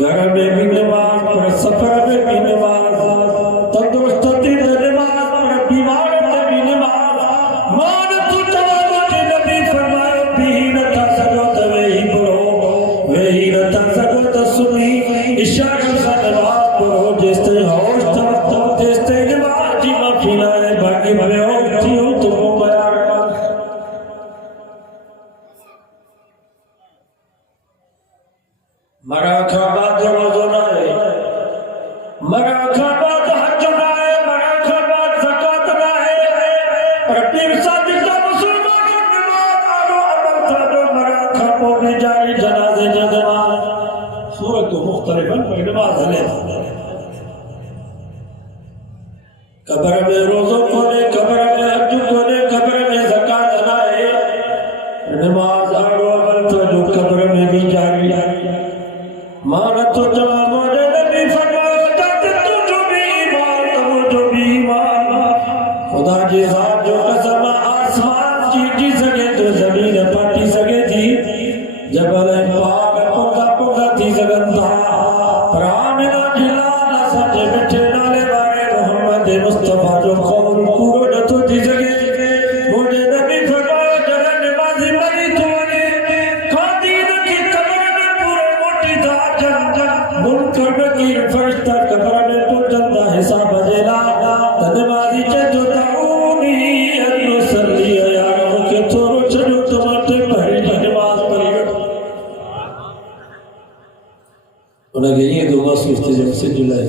گھر میں بھی نماز پڑھ، سفر میں بھی نماز، تندرست دل نماز پڑھ، بیمار میں بھی نماز۔ مان تو جواب کے نبی فرمائے بھی نہ تھا سکو تو وہی پڑھو، وہی نہ تھا سکو تو سنی اشارہ سا نماز پڑھو، جس تے ہوش تب جس تے نماز جی معافی نہ ہے باقی بھلے ہو تیوں تم بیان مرا کھابا جو روزو نہ ہے، مرا کھابا جو حج نہ ہے، مرا کھابا زکاة نہ ہے، اور پیر صادق کا مسلمان نماز آلو عمل تھا جو مرا کھابوں میں جاری جنازے جزمان صورت مختلفاً پر نماز ہلے قبر میں روزوں کھولے، قبر میں حج کھولے، قبر میں زکاة نہ ہے، نماز آلو عمل تھا جو قبر میں بھی جاری مانت تو جواب نے نبی فرمایا جاتے تو جو بھی ایمان تو جو بھی ایمان خدا کی ذات جو قسم آسمان چیٹی سکے تو زمین پاٹی سکے تھی جبل پاک پودا پودا تھی سکن تھا پرانا جلال سچ مٹھے نالے بارے محمد مصطفیٰ جو قول پورو نہ تو تھی سکے مجھے نبی فرمایا جگہ نمازی مری تو منکر کی فرشتہ قبر میں پہنچتا حساب جلا نمازی چجو تعونی انو سلی یا رب کے تھورو چجو تمہتے پہلی نماز پڑھی انہیں کہ یہ دو مصروف تھے جب سے جلائے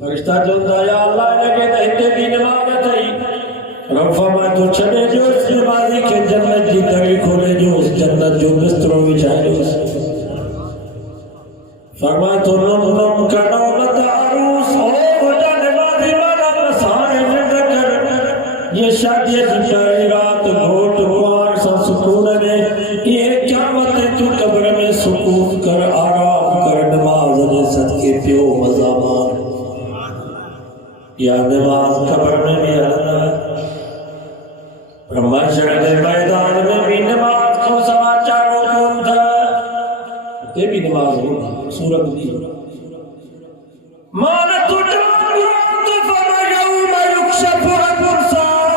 فرشتہ جلتا یا اللہ لگے دہتے بھی نماز تھی رب فرمائے تو چھڑے جو اس نمازی کے جنت جی تری کھولے جو اس جنت جو بستروں بچھائے اس فرمائے تو نم کرو لدعروس ہو جا نمازی والا مسائے ذکر یہ شادی جشائی رات گھوٹ گوار سا سکون میں یہ قیامت تو قبر میں سکون کر آرام کر نماز نے صدقے پیو مزامان یا نماز قبر میں بھی آنا محشر کے میدان میں بھی نماز کو سماچاروں کون تھا تے بھی نماز ہوگا سورت دی مانت جواب فما یوم یکشف عن الساق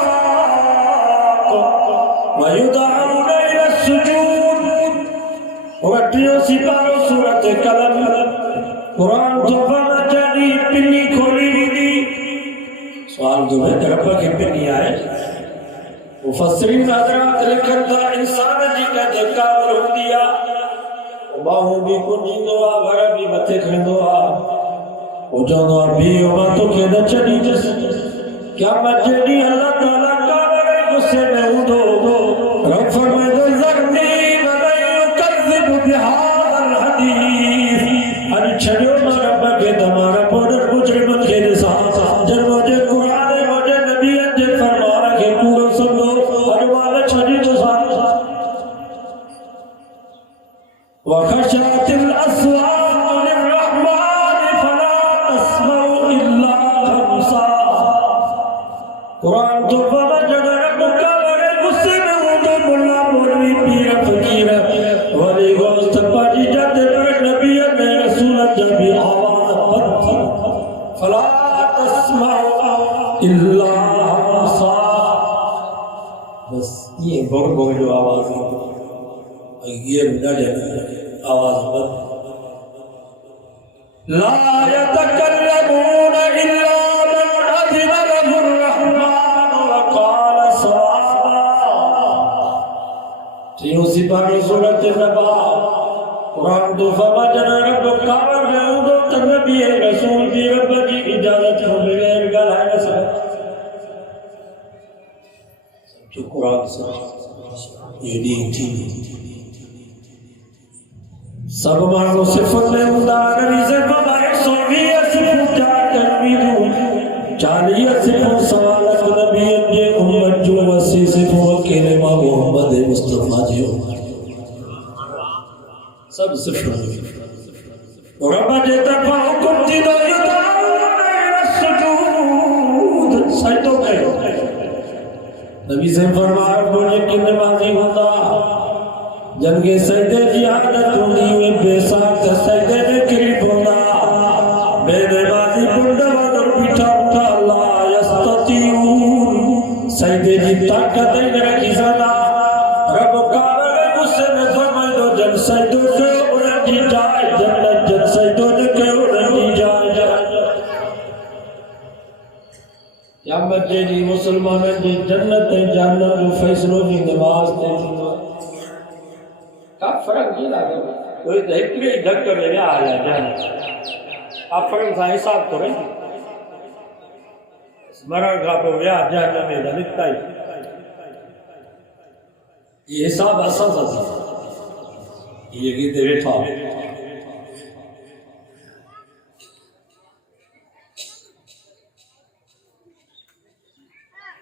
ویدعون الى السجود وٹیوں سپارو سورت قلم قرآن تو فما جانی پنی کھولی دی سوال جو ہے رب کی پنی آئے مفسرین حضرات لکھن تھا انسان جی کا دھکا رکھ دیا باہوں بھی کنجی دعا گھر بھی متے کھن دعا او جانو بھی ماں تو کہ نہ چلی جس کیا مجھے اللہ تعالیٰ کا بڑے غصے میں اٹھو رب فرمائے دو ذرنی وَمَنْ يُكَذِّبُ بِهَذَا الْحَدِيثِ ان چھڑیو ماں رب کے دمارا پودر مجرمن کے نسان جن مجھے قرآن مجھے نبی انجھے فرمانا کہ پورا سمجھو اور والا چھڑی تو سان وخشعت الأصوات للرحمن فلا تسمع إلا همسا قرآن تو فمجد ربك بڑے غصے میں ہوں تو ملا مولوی پیر فقیر ولی گوست پاجی جاتے پر نبی میں رسول جبی آواز بند فلا تسمع إلا همسا بس یہ بڑھ جو آواز ہے یہ نہ جانا آواز بند لا يتكلمون إلا من أذن له الرحمن وقال صوابا تیوں سپارہ سورت نبا قرآن تو فمجد رب کامر میں اندو تنبی رسول بھی رب کی اجازت ہو بغیر گلائے نسل جو قرآن سے یہ دین تھی سب مانو صفت میں مدار ریزے بابا 120 صفت جا تنویدو 40 صفت سوالت نبی انجے امت جو 80 صفت کلمہ محمد مصطفیٰ جیو سب صفت رب جیتا پا حکم تھی دو یدعون الى السجود سجدوں پہ نبی سے فرمایا بولے کہ نمازی ہوتا جنگ سجدے جہادت ہوئی میں بے ساکھ سجدے میں بچے جی مسلمان جی جنت جہنم جو فیصلو جی نماز تے تھی کا فرق یہ لگا کوئی تو ایک بھی ڈھک میں آ جائے جہنم آپ فرق کا حساب تو رہی مرن کا تو ویا جہنم میں لکھتا ہی یہ حساب اصل تھا یہ گیتے بیٹھا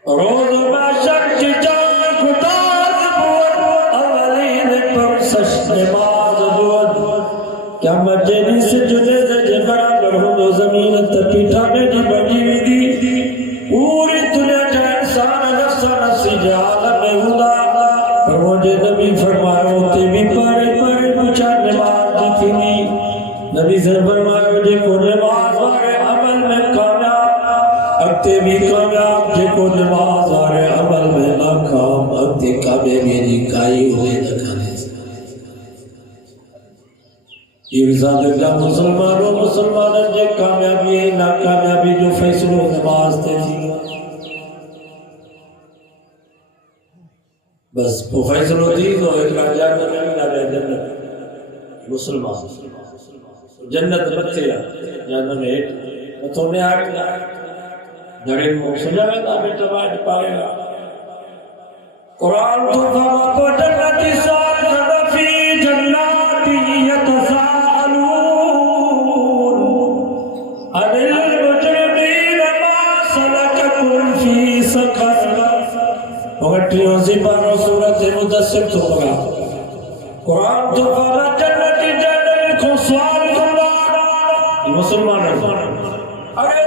روز باشر کی جان کتاز بود اولین پر سشت نماز بود کیا مجھے سے جنے سے برابر ہوں دو زمین تپیٹا میں جی بڑی دی پوری دنیا کا انسان نفس نفسی جہالم میں ہدا پر مجھے نبی فرمائے ہوتے بھی پارے پارے پوچھا نماز دی تھی نبی سے فرمائے مجھے کو نماز آرے عمل میں کامیاب اگتے بھی کامیاب جے کو نماز آرے عمل میں ناکام اگتے کعبے میری کائی ہوئے نکھانے سے یہ ذات اللہ مسلمانوں مسلمانوں جے کامیابی ہے ناکامیابی جو فیصلوں نماز تے تھی بس وہ فیصلوں تھی تو ایک راجہ جنت مسلمان جنت بچے جنت میں ایک تو نے آگے جڑے مو سجا ویندہ بیٹا باج پائے گا قرآن تو فاما کو جنتی سال کھڑا فی جناتی یتسالون عن المجرمین ما سلککم فی سقر وگٹھیوں سی پارو سورت مدثر تو پگا قرآن تو فاما جنتی جنت کو سوال کرنا یہ مسلمان ہے اگر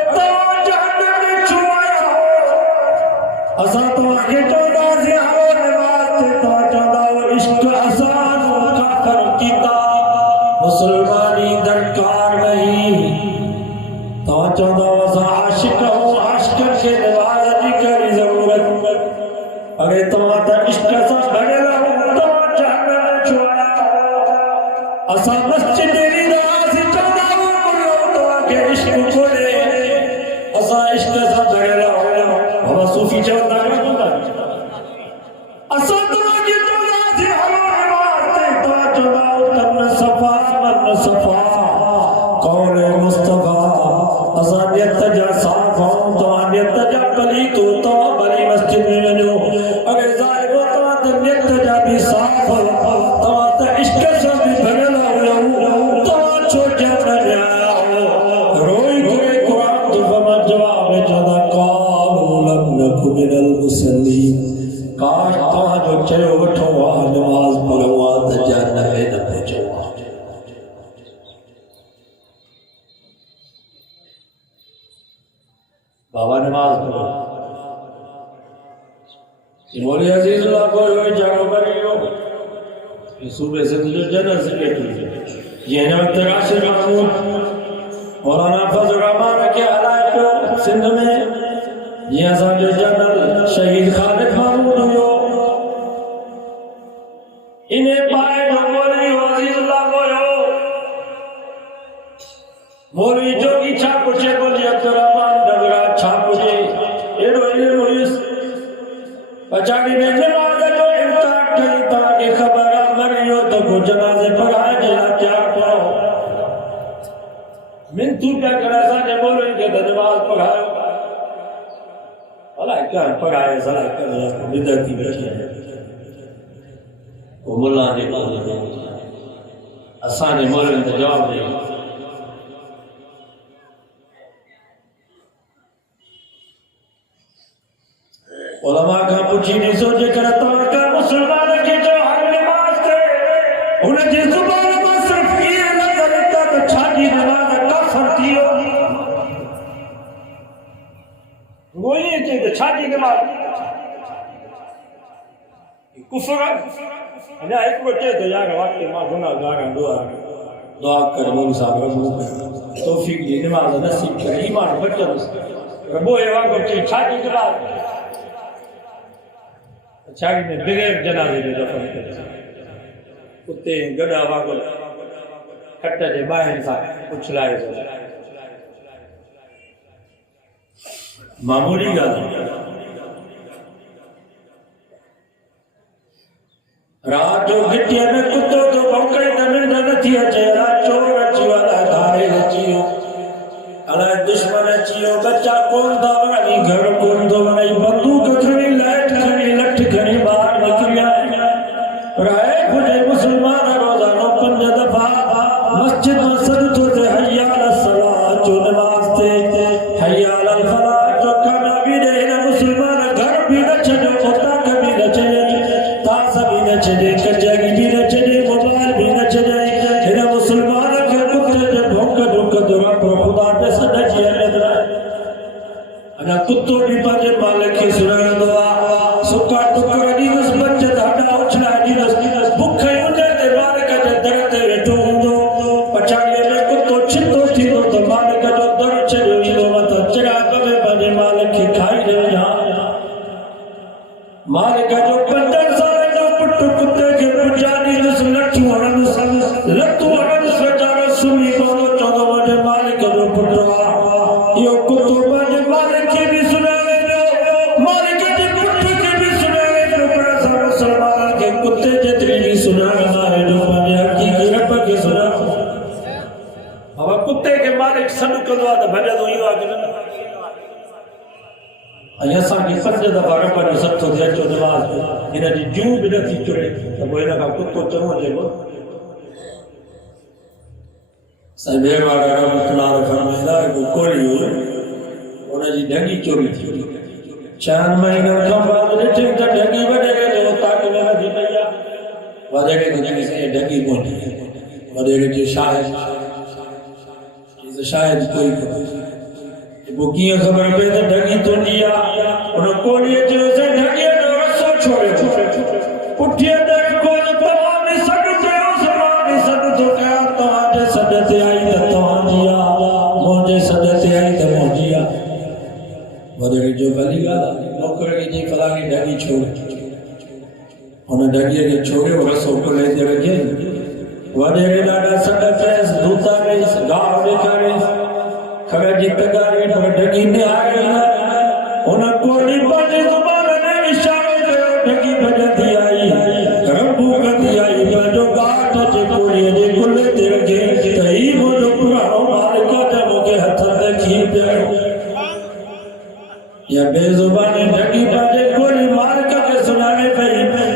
اسا تو آگے چودہ زیارو نماز تے تو چودہ و عشق حسان و کافر کیتا مسلمانی درکار نہیں تو چودہ و اسا عاشق ہوں عاشق کے نماز جی کری ضرورت اگر تو آتا عشق سا بڑے رہو تو جہنم چھوڑا اسا مسجد میری راز چودہ و ملو تو آگے عشق چھوڑے اسا عشق سا بڑے رہو صوفی چودہ کرتا اسد کی چودہ سے ہمارے مارتے تو چودہ تن صفا من صفا قول مصطفیٰ اسانیت جا صاف ہوں تو آنیت جا بلی تو بلی مسجد میں جو اگر ظاہر ہو تو آنیت جا بھی صاف تو آتا عشق سے بھی بھگلا ہوں تو چھوٹ جا بھگلا روئی کرے قرآن تو فما جواب چودہ من المسلمین کاش تو جو چلو وٹھو نماز پڑھو تے جہنم میں نہ پہنچو بابا نماز پڑھو یہ مولی عزیز اللہ کو ہوئے جاگو بریو یہ صوبے سے جو جنت سے بیٹھی یہ نوک تراشر محمود مولانا فضل رحمان کے علائق سندھ میں یہ ازاں جو جنرل شہید خالد محمود ہوئے انہیں پائے جو مولی عزیز اللہ کو مولی جو کی چھا پوچھے مولی عبدالرحمن ڈگرہ چھا پوچھے ایڈو مولیس بچاڑی میں نماز جو امتحان کری تاکہ خبرہ مریو تو کو جنازے پڑھائے جلا چاک پڑھو من تو کیا کرا سا نے مولی کے نماز پڑھائے اللہ کیا پڑھائے صلاح کرنے بدعتی بیٹھے ہیں وہ ملا نے آسان مولوی نے جواب دے علماء کا پوچھی نہیں سوچے کرتا کہ مسلمان کی جو ہر نماز تھے انہیں جس زبان میں صرف یہ نظر لیتا تو چھاگی نماز کافر تھی وہ یہ چیز چھاگی نماز کفر ہے ایک بچے تو یار واقعی ماں گناہ گارا دعا کر مول صاحب رب توفیق دی نماز نصیب کر ایمان بچہ ربو ہے واقعی چھاگی نماز چھاگی میں بغیر جنازے میں دفن کرتے کتے گڑا واقعی کٹا جے باہر سا کچھ لائے معمولی گل رات جو گھٹیا میں کتوں تو بھوکڑی دمن نتھی اچے رات چور اچیو اللہ دھارے اچیو اللہ دشمن اچیو بچہ کون تھا بنائی گھر کون تو بنائی بندوق کھڑی لائٹ کھڑی لٹھ کھڑی باہر نکلیا رائے کھجے مسلمان روزانوں 5 دفعہ مسجد مسجد تو تے حی علی الصلاۃ جو نماز تے حی علی الفلاح جو کھانا بھی دے نہ مسلمان گھر بھی نہ چھڑے ہوتا کبھی نہ چھڑے تاس بھی نہ چھڑے کجگی بھی نہ چھڑے موبائل بھی نہ چھڑے ہن مسلمان کے کتے دے بھوک دھوک دورا پر خدا تے سدا جی نظر انا کتو بھی پاجے مالک کی سنن دعا سکا ٹکڑا دی اس بچے داڈا اچھلا دی اس بھوکے اندے تے مالک دے در تے ویٹھو ہندو پچاڑے میں کتو چھتو تھیندو تے مالک جو در چھڑو ویندو مت چڑا کبے پاجے مالک کی کھائی دے یا مالک جو 15 سال جو پٹو کتے کے پچاڑی اس لٹھو ہن لٹھو ہن سچارا سنی بولو 14 بڑے مالک جو پٹو یہ کتو پاجے مالک کی بھی سناوے جو مالک کے پٹو کی بھی سناوے جو بڑا سا مسلمان کے کتے جتری بھی سناوے جو پاجے حقیقی رب کی سناوے اب کتے کے مالک سن کدوا تو بھجا تو یوں آگے ایسا کی 5 دفعہ رب نے ستو دے چو نماز انہاں دی جو بھی نہ تھی چڑے تو وہ انہاں کا کتو چمو جے وہ صاحب والا رحمۃ اللہ علیہ فرمائے کو کوڑی ہوئے انہاں دی ڈھگی چوری تھی 4 مہینے کا بعد ٹھیک تھا ڈھگی بڑے گئے جو تاک میں دی پیا وڈے کے ڈھگی سے ڈھگی کوٹی وڈے کے شاہد شاید کوئی وہ کیا خبر پہ تھا ڈھگی تو دیا انہوں کوڑی جو سے ڈھگی جو رسو چھوڑے اٹھیا در کو تمامی سڑتے ہو سمامی سڑتے ہو کیا تمہارے سڑتے آئی تا تمہاریا مجھے سڑتے آئی تا مجھیا وڈے جو بلی گا نوکر کی جی فلاں کی ڈھگی چھوڑے انہوں ڈھگی کے چھوڑے وہ رسو کو لے دے رکھے وڈے ڈاڈا سڑتے دھوتا میں گاؤں دیکھا رہے کھڑا جی تگاری پر ڈھگی نے آئے انہاں کوڑی پاجے زبان نے اشارے دے ڈھگی بجتی آئی ربو گتی آئی جو گاٹ جے کوڑی جے کلے تے رکھے تئی وہ جو پراؤ مالکا جب کے ہتھ تے کھیر دے یا بے زبانی ڈھگی پاجے کوڑی مالکا کے سنانے پہ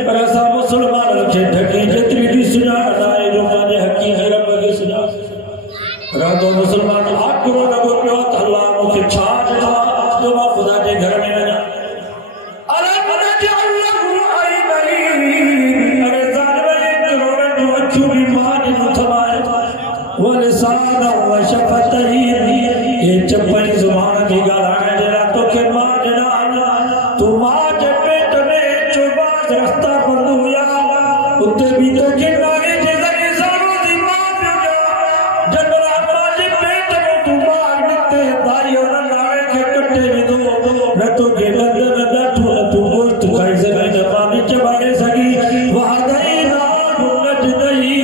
پر ایسا مسلمان رکھے ڈھگی جتری بھی سنانا ہے جو پاجے حقیقی رب کے سنا راتو مسلمان آگ کو نگو پیوت اللہ مجھے چھاٹ دا جو ماں خدا دے گھر میں نجا علم نجعل لہو عینین ارے ظالمین کروڑے جو اچھو بھی مانی متمائے ولسانا وشفتین یہ چپائی زبان کی گالانے جنا تو کہ ماں جنا تو ماں جب پیٹ میں چوباز رستہ بندویا اتے بھی تو کہ ناگے جزائی سارو دی ماں پیو جا جنرا نہ تو گیلت نہ تو گوشت کھائی سکے نہ پانی چبانے سکی وعدائی نام نجدئی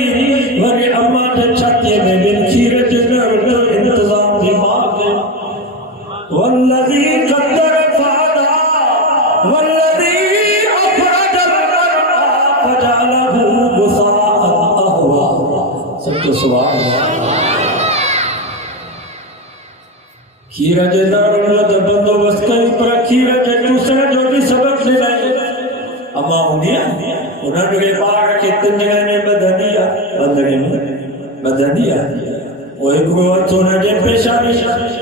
وری اما جے چھاتی میں بن کھیر جنر انتظام دماغ والذی قدر فہدا والذی اخرج المرعى فجعله غثاء احوا سب کو سبحان اللہ کھیرہ جے دارولت بندو بس کئی پر کھیرہ جے دوسرا جو بھی سبق لے لائے اما ہونیا انہوں نے پاک کے 3 جگہ میں بدھنیا وہ ایک وہ ہتھوں نے جے پیشانی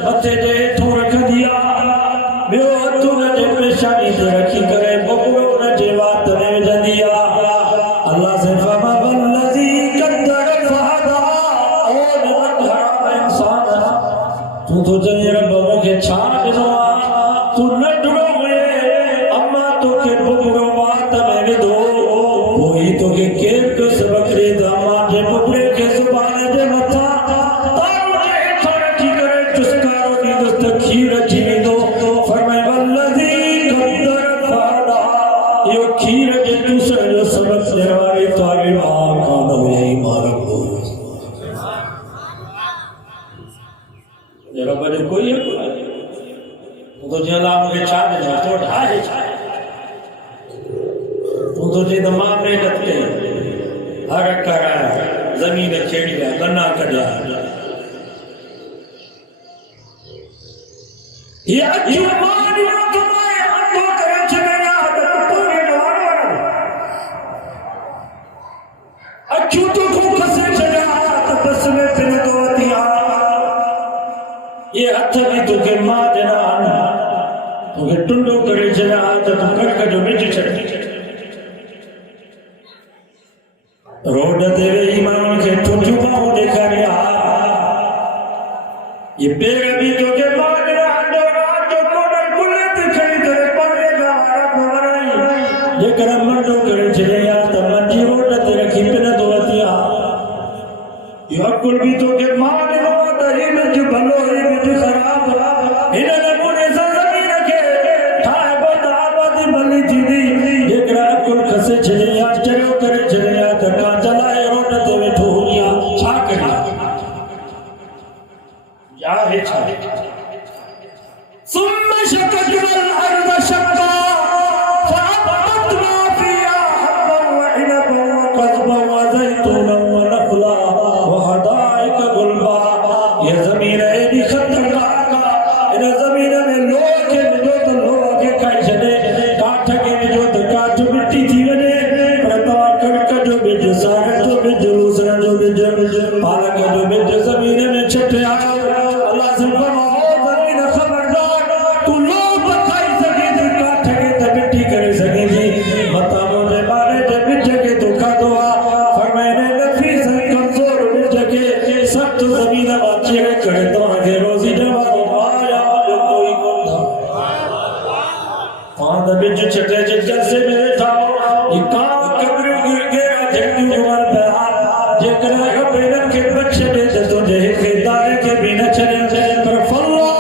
ہتھے جے ہتھوں رکھ دیا بیو ہتھوں نے جے پیشانی سے رکھی کرے بکروں نے جے وات میں وجہ دیا اللہ سے فرما والذی قدر فہدا اور حرام انسان تو جنی ربوں کے چھاٹ دوا تو نڈڑو ہوئے اما تو کے بکرو بات میں دو وہی تو کے کیر کو سبق لے داما جے بکرے کے زبانے جے مطا تارو جے چھوڑا کی کرے چسکارو کی دست کھیر جیمی دو فرمائے والذی قدر فہدا یہ کھیر جے دوسرے جو سبق سے روائی تو آگے ماں کانا ہوئے ایمان رکھو رب نے کوئی ہے تو جلا مجھے چھاڑ دے تو ڈھائے چھائے تو جی دماغ میں لگتے ہر کرا زمین کھیڑیا گنا کڑیا یہ اچھی مانی تمہارے ہاتھوں کرے چھنے یاد پورے دوار اچھو تو کو کسے چھنے بس میں پھر دوتیا یہ ہاتھ بھی تو کے ماں جنا تو کہ ٹنڈو کرے چھنے تو کڑک جو مچ چھنے روڈ دیوے ایمان کے ٹھوٹو باؤں دیکھا رہا یہ پیغ بھی جو کہ مان رہا جو کوڑا کلیت کھڑی ترے پڑے گا آرہ کوڑائی یہ کرم مندو کرے چھلے یا تمنجی روڈ تیرے کھیپنے دوتیا یہ اکل بھی جو کہ مان رہا دہی میں جو بھلو ہے مجھے خراب انہیں نمونے سے زمین رکھے ٹھائے بہت آبادی بھلی تھی دی یہ کرم اکل کھسے چھلے یا چلو کرے چھلے یا تکا جلائے روڈ تیوے ٹھولیا چھاکڑیا یا ہے چھاکڑیا ثم شکجنا الارض شکا فأبطنا فيها حبا وعنبا وقضبا وزيتونا ونخلا وحدائق غلبا یہ زمین ایدی خطرناک ان زمین میں لوگ کے وجود لوگ کے کھائی چھنے کاٹھ کے وجود کاٹھ مٹی تھی ونے پرتوا کڑک جو بج سارے جو بج لوسرا جو بج پالک جو بج زمین میں چھٹے آئے اللہ سے فرماؤ زمین خبردار تو لوگ بکھائی سکے جو کاٹھ کے تبٹی کرے سکے جی بتا مجھے بارے جو بج کے دکھا دعا فرمائنے نفیس کمزور بج کے سخت زمین بچے کرے تو آگے روزی جواب آیا جو کوئی کن تھا پاند بج چھٹے جل سے میرے تھاؤ یہ کام کبر گر گیا جھنگی جوان بہار جکرہ خبرن کے بچے دے تو جہے خیدارے کے بھی نچنے پر فاللہ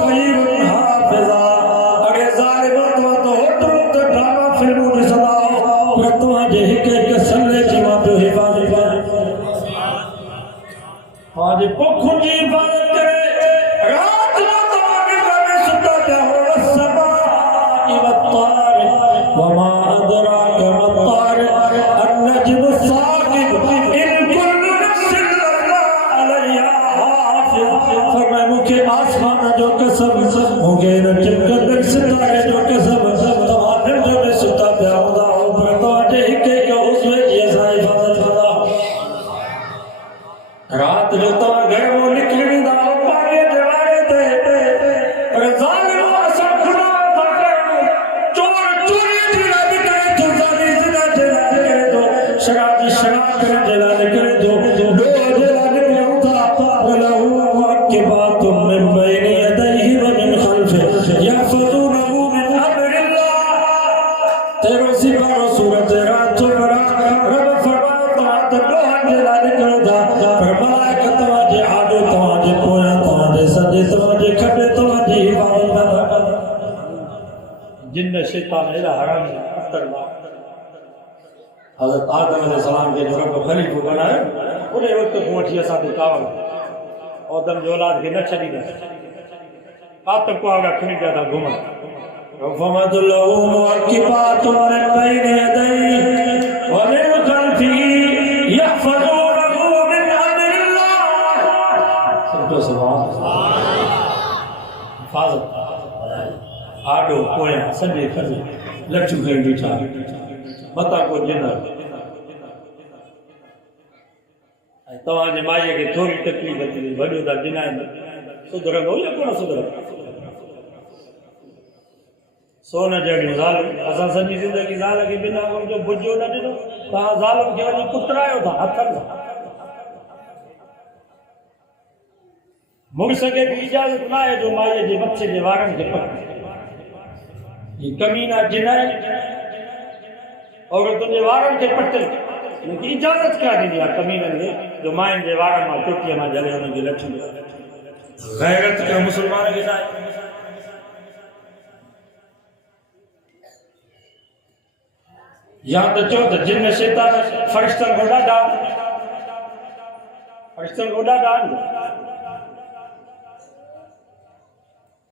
خیر حافظہ اگر ظالمات و تو ہوتوں تو ڈراما فلموں نے صداؤ پر تو جہے کہ سلے جیما پہ حفاظت آج پکھوں جی حفاظت کرے رات رات آگے میں ستا پہ ہو السماء والطارق وما ادراک والطارق النجم الثاقب ان كل نفس لما علیہا حافظ فرمائے مکہ آسمان جو قسم مکہ نجم کا در ستارے جو قسم تمہارے جو میں ستا پہ ہودا ہوں پر توجہ ہکے کہ اس میں جیسا حفاظت ہودا رات جو تو گھر وہ نکلی دا پانے جوائے تے پر ظالم اثر خدا تھا کرو چور چوری جلا بھی کرے تو ظالی زنا جلا کرے تو شرابی شراب کرے جلا کرے تو دو جلا کرے ہوتا ولہو معقبات من بین یدیہ ومن خلفہ یحفظونہ من امر اللہ تیرو سپارو سورت رات تو برا رب فرمان تمہارا دوہن جلا کرے دا فرمائے تواجے آڈو تواجے پویا تواجے سجے تواجے کھڑے تواجے حفاظت بنا جن شیطان الہ حرام سے اختر حضرت آدم علیہ السلام کے جو رب خلیفہ بنائے انہیں وقت پہنچی ساتھ کاول آدم جو اولاد کے نہ چلی گئے آپ تک کو آگا کھنی جاتا گھوما رفمت اللہ معقبات من بین یدیہ ومن خلفہ یحفظونہ من امر اللہ سبحان سبحان حفاظت آڈو پویا سنجے کھزے لچو گھر بیٹھا متا کو جنر تواجے مائیے کے تھوڑی تکلیف تھی بڑیو دا جنائیں صدرہ ہو یا کون صدرہ سونا جڑی ظالم اساں سنجی زندگی ظالم کے بنا ہم جو بجو نہ دینو تا ظالم کے وجہ کترایو تھا ہتھر مر سکے بھی اجازت نہ ہے جو مائیے جے بچے کے وارن کے پک یہ کمینہ جنائیں اور تجھے وارن کے پٹل لیکن اجازت کیا دی دیا کمینہ نے جو مائیں دے وارن ماں چوٹی ماں جلے انہوں کی لٹھی غیرت کا مسلمان کے ساتھ یہاں تو چوتھ جن میں شیطان فرشتن کو ڈاڈا فرشتن کو ڈاڈا